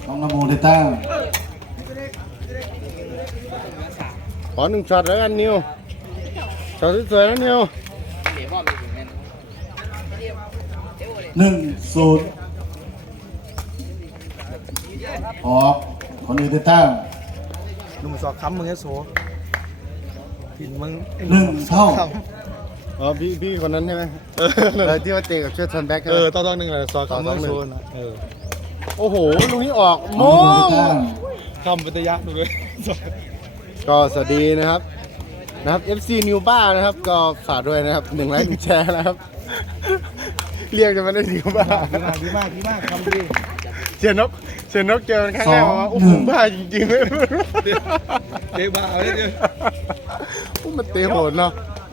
น้องนโมได้แต้มขอหนึ่งช็อตแล้วกันนิวช็อตสวยๆนะนิว 1-0ออกคนอื่นได้แต้มลุงสอบค้ำมึงไอ้โสผิดมึง 1-เท่าอ๋อพี่คนนั้นใช่ไหมที่ว่าเตะกับเชือดซันแบ็กต้องหนึ่งเลยสอบค้ำมึงโสนะโอ้โหลูกนี้ออกโมงคำปัตยะดูเลยก็สวัสดีนะครับFC New Bar นะครับก็ฝากด้วยนะครับ1 ไลค์ 1 แชร์นะครับเรียกจะมาได้ดีมากดีมากทำดีเชียนกเจอครั้งแรกว่าโอ้โหบ้าจริงๆเลยเตะบ้าเอาเลยมันเตะโหดเนาะ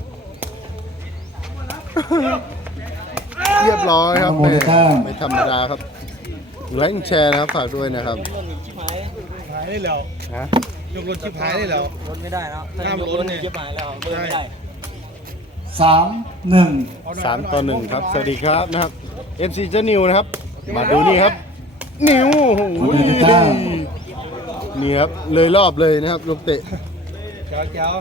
เรียบร้อยครับไม่ธรรมดาครับไลค์แชร์นะครับฝากด้วยนะครับหายได้แล้วยกรถชิบหายได้แล้วรถไม่ได้แล้วถ้ายกรถชิบหายแล้วเบอร์ไม่ได้ 3-1 ครับสวัสดีครับนะครับ FC เจ้านิวนะครับมาดูนี่ครับนิวนี่ครับเลยรอบเลยนะครับลูกเตะเจ้า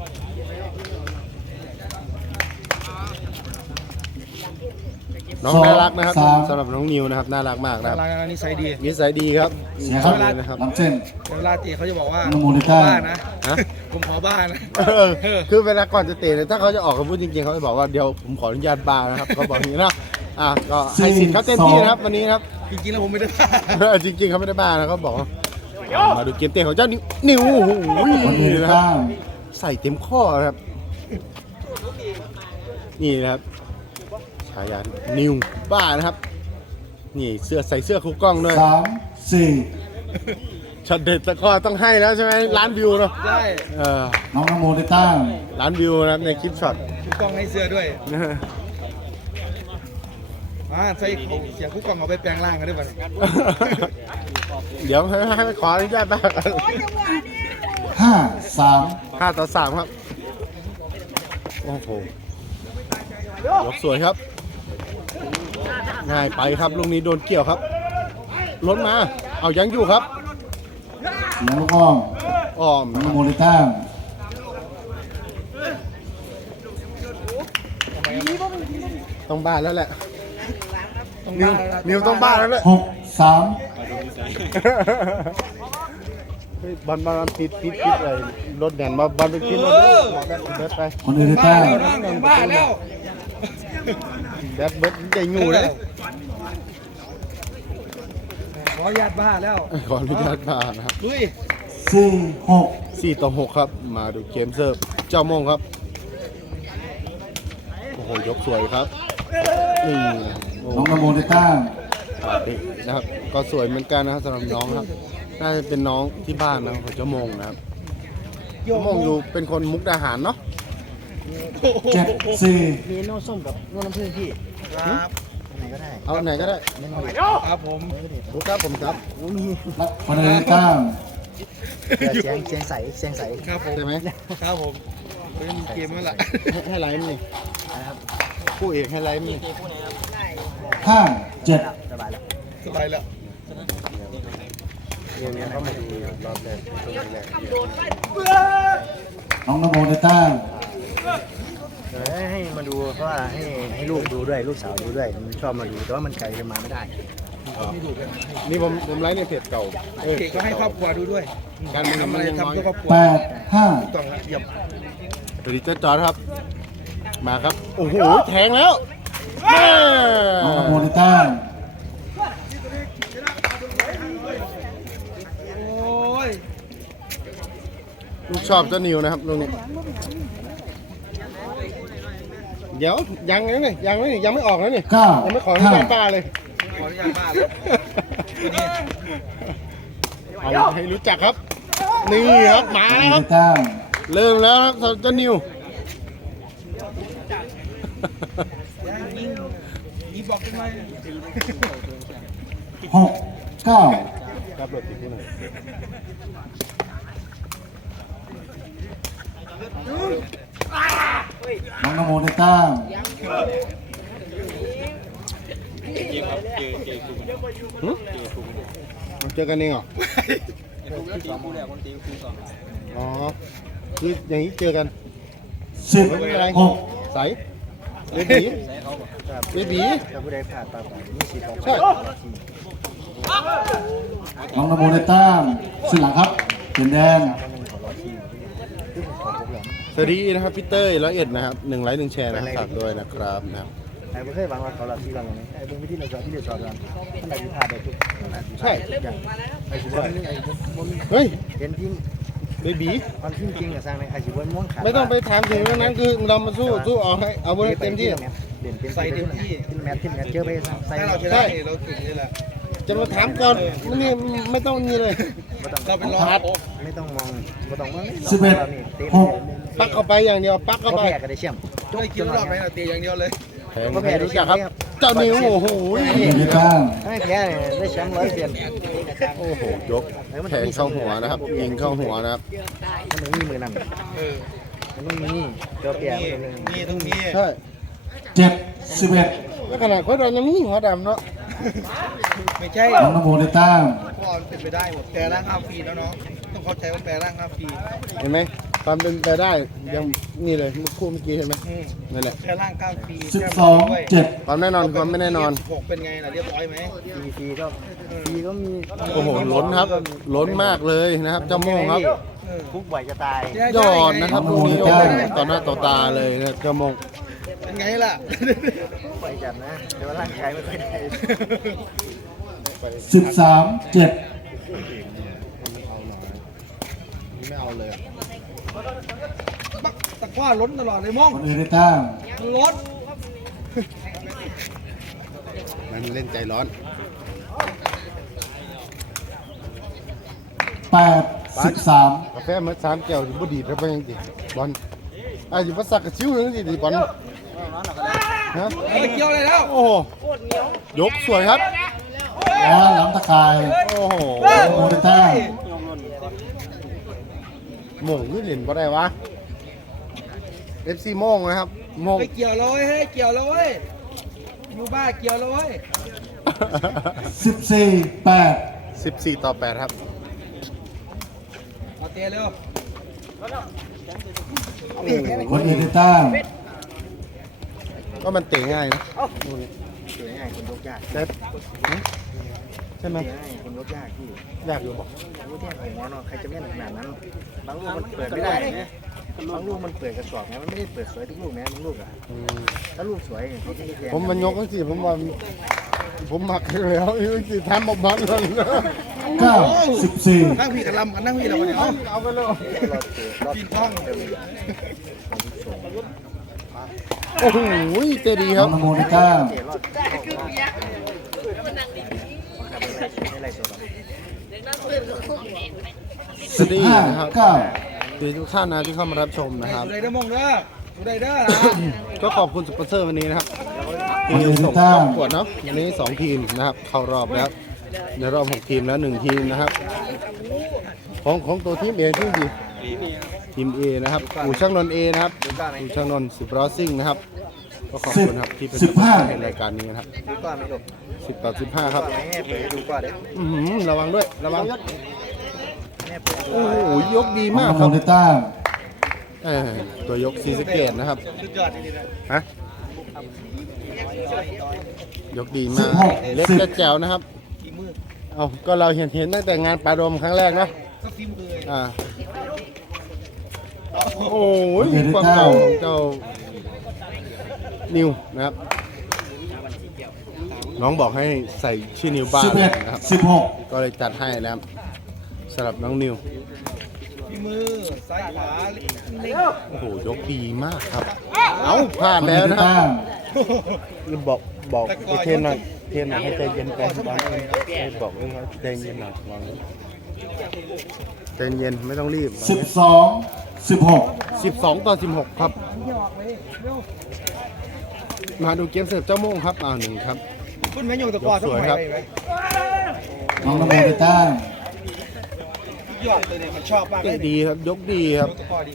น้องน่ารักนะครับสำหรับน้องนิวนะครับน่ารักมากนะครับนิสัยดีครับนะครับน้ำเส้นเวลาเตะเขาจะบอกว่าบ้านะผมขอบ้านะคือเวลาก่อนจะเตะเนี่ยถ้าเขาจะออกคำพูดจริงๆเขาจะบอกว่าเดี๋ยวผมขออนุญาตบ้านะครับเขาบอกอย่างนี้นะก็ให้สิทธิ์เขาเต็มที่นะครับวันนี้ครับจริงๆแล้วผมไม่ได้บ้าจริงๆเขาไม่ได้บ้านะเขาบอกมาดูเกมเตะของเจ้านิวนะครับใส่เต็มข้อครับนี่นะครับฉายานิวบ้านะครับนี่ใส่เสื้อคู่กล้องด้วย 3-4 ช็อตเด็ดตะข้อต้องให้แล้วใช่ไหมล้านวิวเนาะใช่น้องนโมได้แต้มล้านวิวนะครับในคลิปช็อตคู่กล้องให้เสื้อด้วยใส่เสียคู่กล้องเอาไปแปลงร่างกันด้วยป่ะเดี๋ยวให้ไปขออนุญาตบ้าง5-3ครับโอ้โหยกสวยครับง่ายไปครับลูกนี้โดนเกี่ยวครับล้นมาเอายังอยู่ครับเสียงลูกอ้อมน้องโมได้แต้มต้องบ้าแล้วแหละนิวต้องบ้าแล้วแหละ 6-3 บอลปิดเลยรถแดนบอลไปกินรถเบิร์ดไปคนอื่นได้แต้มบ้าแล้วเบิร์ดใจงูเลยขออนุญาตบ้าแล้วขออนุญาตบ้านะครับ4-6ครับมาดูเกมเซิร์ฟเจ้าโมงครับโอ้โหยกสวยครับนี่น้องนโมได้แต้มนะครับก็สวยเหมือนกันนะครับสำหรับน้องครับน่าจะเป็นน้องที่บ้านนะของเจ้าโมงนะครับเจ้าโมงอยู่เป็นคนมุกดาหารเนาะ 7-4 มีโน้ตส้มกับโน้ตน้ำผึ้งพี่ครับไหนก็ได้เอาไหนก็ได้ครับผมครับมีคนอื่นได้แต้มเสียงใสครับผมใช่ไหมครับผมเป็นเกมนั่นแหละให้ไลฟ์มั้ยคู่เอกให้ไลฟ์มั้ย 5-7 สบายแล้วเกมนี้เขามาดูรอบแรกน้องนโมได้แต้มให้มาดูเพราะว่าให้ลูกดูด้วยลูกสาวดูด้วยมันชอบมาดูแต่ว่ามันไกลมาไม่ได้นี่ผมไลฟ์ในเพจเก่าเพจก็ให้ครอบครัวดูด้วยการทำอะไรทำเพื่อครอบครัว 8-5 ต้องละเอียดสวัสดีเจ้าจอร์ครับมาครับโอ้โหแทงแล้วน้องนโมได้แต้มลูกชอบเจ้านิวนะครับลูกนี้เดี๋ยวยังไม่ออกแล้วนี่ยังไม่ขออนุญาตป้าเลยขออนุญาตป้าเลยเอาให้รู้จักครับนี่ครับมาแล้วครับเริ่มแล้วครับเจ้านิวอีบอกกันไหม 6-9 ครับรถติดที่ไหนน้องนโมได้แต้มหึเจอกันเองเหรออ๋อคืออย่างนี้เจอกัน ไม่เป็นไร 16 ใสเบบีเบบีถ้าผู้ใดผ่านตาไปมีสิทธิ์ใช่น้องนโมได้แต้มขึ้นหลังครับเปลี่ยนแดนสวัสดีนะครับพี่เต้ย101นะครับ1 ไลค์ 1 แชร์นะครับฝากด้วยนะครับนะครับไอ้เพื่อนเคยหวังว่าเขาเราที่เราไงไอ้เพื่อนวิธีเราสอนที่เราสอนกันมันได้ผ่านได้ทุกใช่อย่างไอ้สิบวันไอ้บนเฮ้ยเห็นทีมเบบีความจริงกับสร้างในไอ้สิบวันม้วนขาไม่ต้องไปถามถึงเรื่องนั้นคือเรามาสู้เอาให้เอาเต็มที่เด่นใส่เต็มที่ทีมแมทเจอไปใส่ถ้าเราชนะเราถึงนี่แหละจะมาถามก่อนนี่ไม่ต้องนี่เลยเราเป็นรองไม่ต้องมองไม่ต้องมองปักเข้าไปอย่างเดียวปักเข้าเขาไปแพ้กันได้เชี่ยมได้กินรอบไหนเราตีอย่างเดียวเลยแพงไม่รู้จักครับ เจ้านิวโอ้โหได้แต้มไม่แพ้ได้แชมป์100% โอ้โหยกแทงเข้าหัวนะครับยิงเข้าหัวนะครับมันต้องมีมือนั่น มันต้องมีตัวแพ้มันต้องมีนี่ตรงนี้ใช่ 7 11 แล้วขนาดคนเรายังมีหัวดำเนาะไม่ใช่น้องนโมได้แต้มพอเป็นไปได้หมดแปลร่างข้ามฟรีแล้วเนาะต้องเข้าใจว่าแปลร่างข้ามฟรีเห็นไหมความเป็นไปได้ยังนี่เลยเมื่อกี้เห็นไหมนั่นแหละแปลร่างข้ามฟรี 12 7 ความแน่นอนความไม่แน่นอน 6เป็นไงล่ะเรียบร้อยไหมฟรีก็ฟรีก็มีโอ้โหล้นครับล้นมากเลยนะครับเจ้าโม่งครับฟุกบ่อยจะตายยอดนะครับลูกนี้โอ้โหต่อหน้าต่อตาเลยนะเจ้าโม่งเป็นไงล่ะบ่อยจัดนะแต่ว่าร่างกายไม่ค่อยได้ 13 7 ไม่เอาเลยบักตะกร้าล้นตลอดเลยมองคนอื่นได้แต้มล้นมันเล่นใจร้อน 8 13 กาแฟเมื่อ3 แก้วบ่ดีดแล้วไปยังสิบอลอยู่ภาษากระชิวนึงสิบอลฮะไม่เกี่ยวเลยแล้วโอ้โหยกสวยครับและหลังตะข่ายโอ้โหนโมได้แต้มโม่งยืดเหรียญก็ได้วะ FC โม่งนะครับโม่งไม่เกี่ยวเลยเฮ้ยเกี่ยวเลยยูบ้าเกี่ยวเลย 14 8 14 ต่อ 8 ครับเอาเตะเร็วคนอื่นได้แต้มก็มันเตะง่ายนะเตะง่ายคนยกยากแต่ใช่ไหมเตะง่ายคนยกยากที่อยากอยู่บอกรู้แท่ของหมอเนาะใครจะแม่นขนาดนั้นบางลูกมันเปิดไม่ได้นะบางลูกมันเปิดกระสอบไงมันไม่ได้เปิดสวยทุกลูกนะบางลูกอ่ะถ้าลูกสวยเขาจะแทงผมมันยกทั้งสี่ผมว่าผมหมักอยู่แล้วทั้งสี่ทำออกมาเลยนะ 9 14 นั่งพี่กับลำกันนั่งพี่เราเนี่ยเอาไปเลยรอปีนท้องโอ้โหเตะดีคน้รัอบ งนโมได้แต้มเตะรอดไม่ไรตัวสวัสดีนะครับ 15 9 ดีทุกท่านนะที่เข้ามารับชมนะครับดูได้เด้อมงเด้อดูได้เด้อก็ขอบคุณสปอนเซอร์วันนี้นะครับคนอื่นส่ได้งแต้เข้าม ประกวดเนาะวันนี้2 ทีมนะครับ เข้ารอบแล้วในรอบ 6 ทีมแล้ว 1 ทีมนะครับ ของตัวทีมเอทีมดีทีม A นะครับอู่ช่างนนท์ A นะครับอู่ช่างนนท์10 ล้อซิ่งนะครับก็ขอบคุณครับที่เป็นสปอนเซอร์ในรายการนี้นะครับดูก่อนไม่จบ 10 ต่อ 15 ครับแม่เปิดดูก่อนเด้อื้อหือระวังด้วยระวังแม่เปิดโอ้โหยกดีน้องมากนโมครับได้แต้มตัวยกซีสะเกตนะครับสุดยอดดีๆนะฮะยกดีมากเล็บแจ๋วนะครับฝีมือเอาก็เราเห็นตั้งแต่งานปลาดมครั้งแรกเนาะก็ฝีมือเลยโอ้ยความเก่าของเจ้านิวนะครับ น้องบอกให้ใส่ชื่อนิวบ้างนะครับ 11 16 ก็เลยจัดให้แล้วสำหรับน้องนิวฝีมือซ้ายขวาเล็งโอ้โหยกดีมากครับ เอาพลาดคนแล้อื่วนได้นะครับแต้มบอกไอ้เทนหน่อยเทนหน่อยให้ใจเย็นไปบอลบอกเลยครับใจเย็นหน่อยบอลใจเย็นไม่ต้องรีบ 12 16 12 ต่อ 16 ครับ มาดูเกมเสิร์ฟเจ้าโม่งครับหนึ่งครับคุณแม่ยงตะกร้าทุกสวยไม้ครับเลยไหมน้องนโมได้แต้มยอดเลยเนี่ยมันชอบมากเลเตะยดีครับยกดีครับตะกร้าดี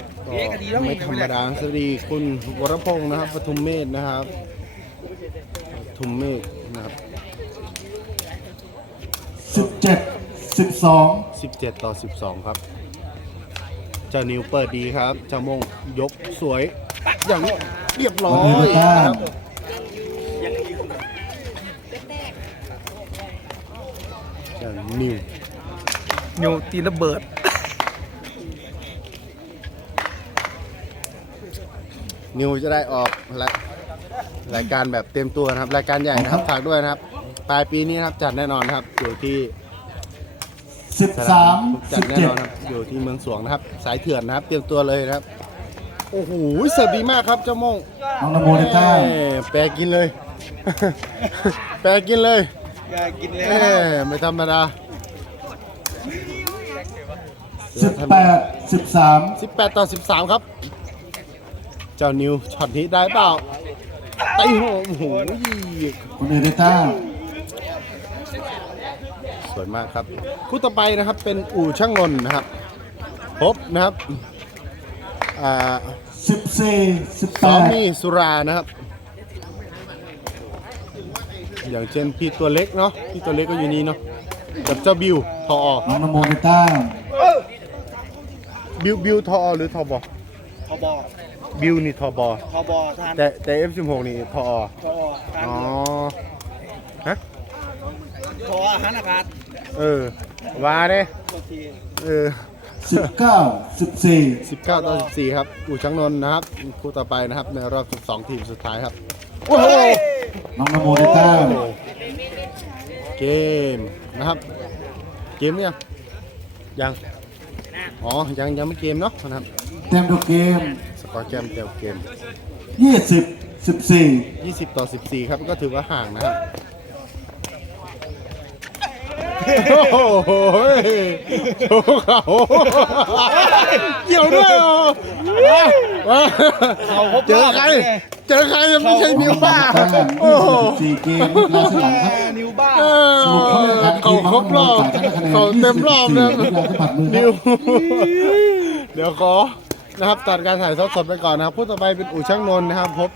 ก็ไม่ธรรมดาสวัสดีคุณวรพงศ์นะครับปทุมเมธนะครับทุมเมฆนะครับ 17-12 17-12 ครับ เจ้านิวเปิดดีครับ เจ้าโมงยกสวย อย่างเรียบร้อวันนี้ยได้แต้นะครัมบ เจ้านิวนิวตีระเบิดนิวจะได้ออกรายการแบบเต็มตัวนะครับ รายการใหญ่นะครับฝากด้วยนะครับ ปลายปีนี้นะครับจัดแน่นอนครับ อยู่ที่จัดแน่นอนครับ อยู่ที่เมืองสวงนะครับ สายเถื่อนนะครับ เตรียมตัวเลยนะครับ โอ้โหเสิร์ฟดีมากครับเจ้าโมงน้องนโมได้แต้มแปรกินเลย แปรกินเลยอย่ากินแล้วไม่ธรรมดา 18-13 18-13 ครับ เจ้านิวช็อตนี้ได้เปล่าไต้หัวโอ้โหคนอื่นได้แต้มสวยมากครับคู่ต่อไปนะครับเป็นอู่ช่างนนท์นะครับพบนะครับสามี 14-18 สุรานะครับ อย่างเช่นพี่ตัวเล็กเนาะพี่ตัวเล็กก็อยู่นี่เนาะกับเจ้าบิวทอน้องนโมได้แต้มบิวทอหรือทอบอทบบิวนี่ทอบอทบทานแต่ F16 นี่ทอทอทานอ๋อฮะทออาหารอากาศว่าเด้โอเค 19-14 19-14 ครับอู่ช่างนนท์นะครับคู่ต่อไปนะครับในรอบ12ทีมสุดท้ายครับโอ้โหน้องนโมได้แต้มเกมนะครับ เกมเนี่ยยังอ๋อยังไม่เกมเนาะนะครับเต็มตัวเกมสกอร์แกมเต็มเกม 20-14 20-14 ครับก็ถือว่าห่างนะครับโอ้โหโชว์เขาเกี่ยวด้วยเหรอเจอใครยังไม่ใช่นิวบ้าแต้มโอ้โห 24เกมลาสลังครับนิวบ้าสรุปเขาเลยครับเขาครบรอบเขาเต็มรอบเลยทุกอย่างที่ปัดมือคนิรัวบเดี๋ยวขอนะครับตัดการถ่ายทอดสดไปก่อนนะครับผู้ต่อไปเป็นอู่ช่างนนท์นะครับพบ